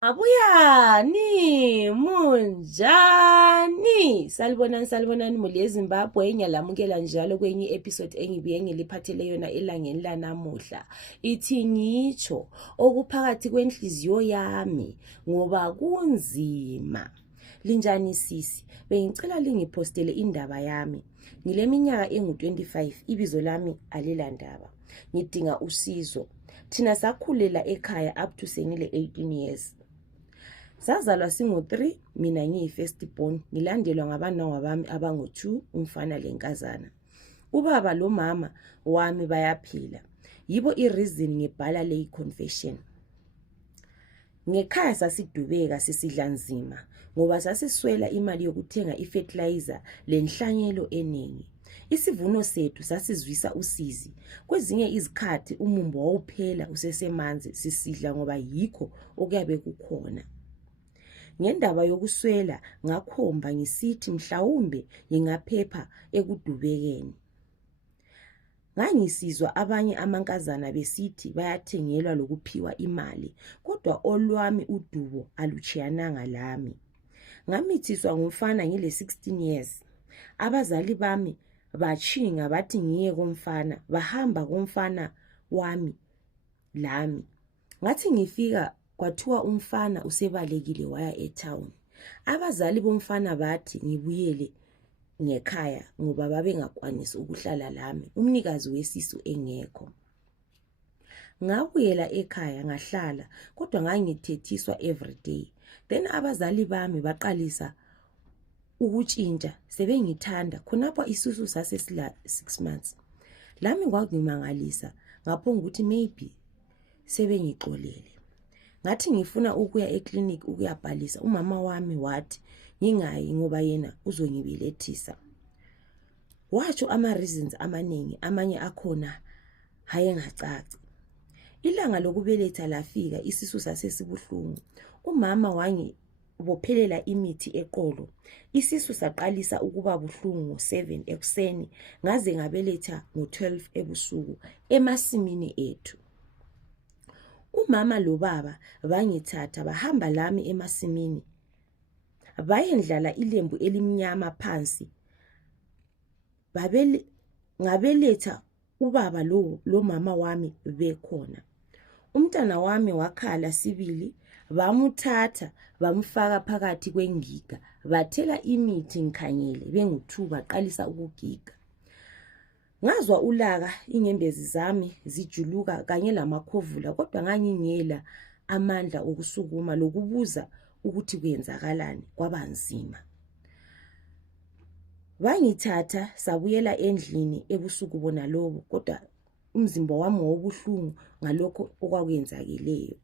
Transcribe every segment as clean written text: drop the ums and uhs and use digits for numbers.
Abuyani munjani salibonani muli eZimbabwe ngiyalamukela njalo kwenye episode engibuye ngiliphathele yona elangeni lanamuhla ithi ngitsho okuphakathi kwenhliziyo yami ngoba kunzima. Linjani sisi, bengicela lingipostele indaba yami. Ngileminyaka engu-25, ibizo lami alilandaba. Ngidinga usizo. Thina sakhulela ekhaya up to sengile 18 years. Sazalwa singo-3, mina ngiyi-first born, ngilandelwa ngabantu bami abango-2, umfana lenkazana. Ubaba lo mama wami bayaphila. Yibo i-reason ngibhala le confession. Ngekhaya sasidubeka sisidla nzima ngoba sasiswela imali yokuthenga i-fertilizer lenhlanyelo eningi. Isivuno sethu sasizwisa usizi. Kwezinye izikhathi umumbo wawuphela usesemanzi sisidla ngoba yikho okuyabe kukhona. Ngendaba yokuswela ngakhomba ngisithi mhlawumbe ngingaphepha ekudubekeni. Ngangisizwa abanye amankazana besithi bayathengelwa lokuphiwa imali, kodwa olwami udubo aluchiyananga lami. Ngamithiswa ngumfana ngile 16 years. Abazali bami batshinga bathi ngiye komfana, bahamba komfana wami lami. Ngathi ngifika kwathiwa umfana usebalekile waya etown. Abazali bomfana bathi ngibuyele ngekhaya ngoba babengakwanisi ukuhlala lami, umnikazi wesisu engekho. Ngabuyela ekhaya ngahlala, kodwa ngangithethiswa everyday. Then abazali bami baqalisa ukutshintsha, sebengithanda khonapho isusu sasesila 6 months. Lami kwakungimangalisa, ngaphonga ukuthi maybe sebengixolele. Ngathi ngifuna ukuya eclinic ukuyabhalisa, umama wami wathi ngingayi ngoba yena uzongibelethisa. Watsho ama-reasons amaningi, amanye akhona hayengacaci. Ilanga lokubeletha lafika, isisu sasesibuhlungu. Umama wangibophelela imithi eqolo. Isisu saqalisa ukuba buhlungu ngo-7 ekuseni, ngaze ngabeletha ngo-12 ebusuku emasimini ethu. Umama lo baba bangithatha bahamba lami emasimini. Bayendlala ilembu elimnyama phansi. Ngabeletha ubaba lo mama wami bekhona. Umntana wami wakhala sibili, bamuthatha bamfaka phakathi kwengiga, bathela imithi ngikhangele bengu2 baqalisa ukugiga. Ngazwa ulaka, inyembezi zami zijuluka kanye lamakhovula, kodwa ngangingela amandla okusukuma lokubuza ukuthi kuyenzakalani, kwabanzima. Bangithatha sabuyela endlini ebusuku bona lobo, kodwa umzimba wami wawubuhlungu ngalokho okwakuyenzakeleyo.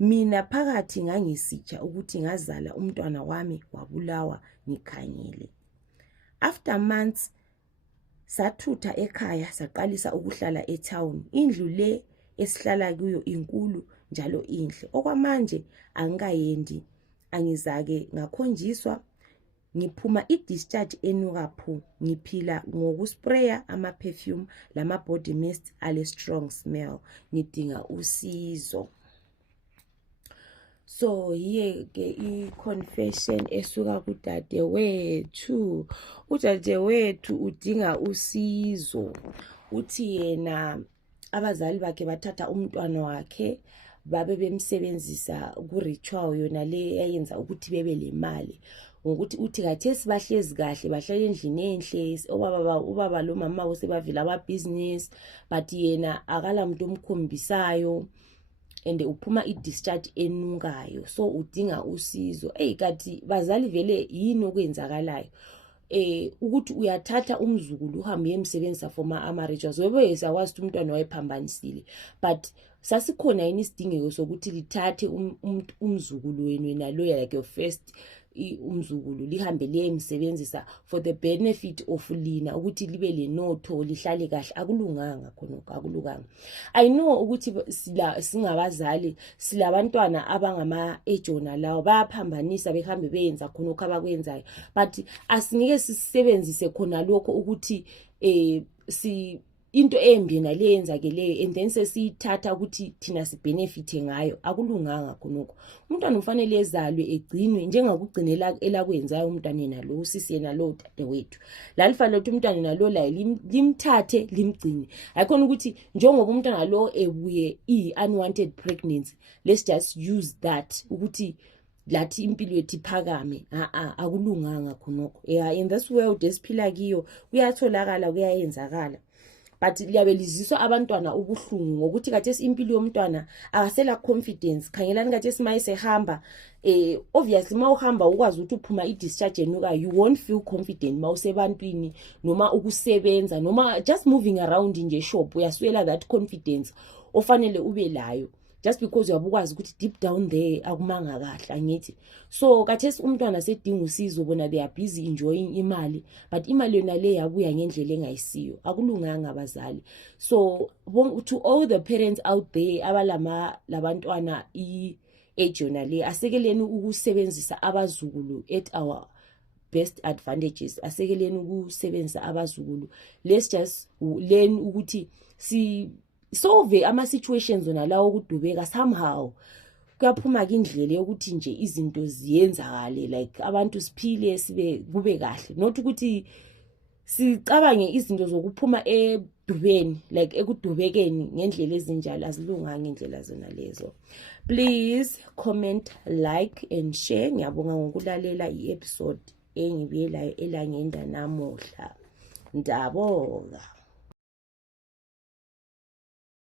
Mina phakathi ngangisitsha ukuthi ngazala umntwana wami wabulawa ngikhangele. After months sathutha ekhaya saqalisa ukuhlala etown. Indlu le esihlala kuyo inkulu njalo inhle. Okwamanje angikayendi, angizake ngakhonjiswa, ngiphuma i-discharge enuka phu, ngiphila ngokuspraya ama-perfume lama-body mist ale strong smell. Ngidinga usizo. So yeke i-confession esuka kudadewethu. Udadewethu udinga usizo. Uthi yena abazali bakhe bathatha umntwana wakhe babe bemsebenzisa ku-ritual yona le yayenza ukuthi bebe le mali. Ngokuthi uthi kathesi bahlezi kahle, bahlala endlini enhle, ubaba lo mama usebavila ama-business, but yena akala muntu omkhombisayo and uphuma i-discharge enukayo, so udinga usizo. Kathi bazali vele yini okwenzakalayo? Ukuthi uyathatha umzukulu uhambe uyemsebenzisa for ama-rituals. Webe sakwazi ukuthi umntwana wayephambanisile, but sasikhona yini isidingeko sokuthi lithathe umzukulu wenu naloya like your first umzukulu lihambe liyemsebenzisa for the benefit of lina, ukuthi libe lenotho lihlale kahle? Akulunganga khonokho, akulunganga. I know ukuthi singabazali silabantwana abangama-ejona lawo bayaphambanisa behambe beyenza khonokho abakwenzayo, but asinike sisebenzise khona lokho ukuthi into embi nale yenzakeleyo and then sesiyithatha ukuthi thina sibenefite ngayo. Akulunganga khonokho. Umntwana ufanele ezalwe egcinwe njengakugcinela elakwenzayo umntwana yena lo usisi yena lo dadewethu. La lifanele ukuthi umntwana yena lo la limthathe limgcine. Ayikhona ukuthi njengoba umntwana lo ebuye unwanted pregnancy, let's just use that ukuthi lathi impilo yethu iphakame. Akulunganga khonokho. In this world esiphila kiyo kuyatholakala kuyayenzakala. But liyabeliziswa abantwana ubuhlungu ngokuthi kathesi impilo yomntwana akasela confidence. Khangelani kathesi mayise hamba obviously mawuhamba ukwazi ukuthi uphuma i-discharge enuka, you won't feel confident mawusebantwini noma ukusebenza noma just moving around nje shop uyaswela that confidence ofanele ube layo. Just because uyabukwazi ukuthi deep down there akumanga kahle angithi. So kathesi umntwana sedinga usizo bona they are busy enjoying imali, but imali yona le yabuya ngendlela engayisiyo. Akulunganga abazali. So to all the parents out there abalama labantwana age yona le, asekeleni ukusebenzisa abazukulu at our best advantages. Asekeleni ukusebenzisa abazukulu. Let's just learn ukuthi solve ama situations ona lawo ukudubeka somehow. Kuyaphuma ke indlela yokuthi nje izinto ziyenzakale, like abantu siphile sibe kube kahle, not ukuthi sicabange izinto zokuphuma edubeni, like ekudubekeni ngendlela ezinjalo. Azilunganga indlela zona lezo. Please comment, like and share. Ngiyabonga ngokulalela i-episode engibiyelayo elangenda namuhla. Ndabonga.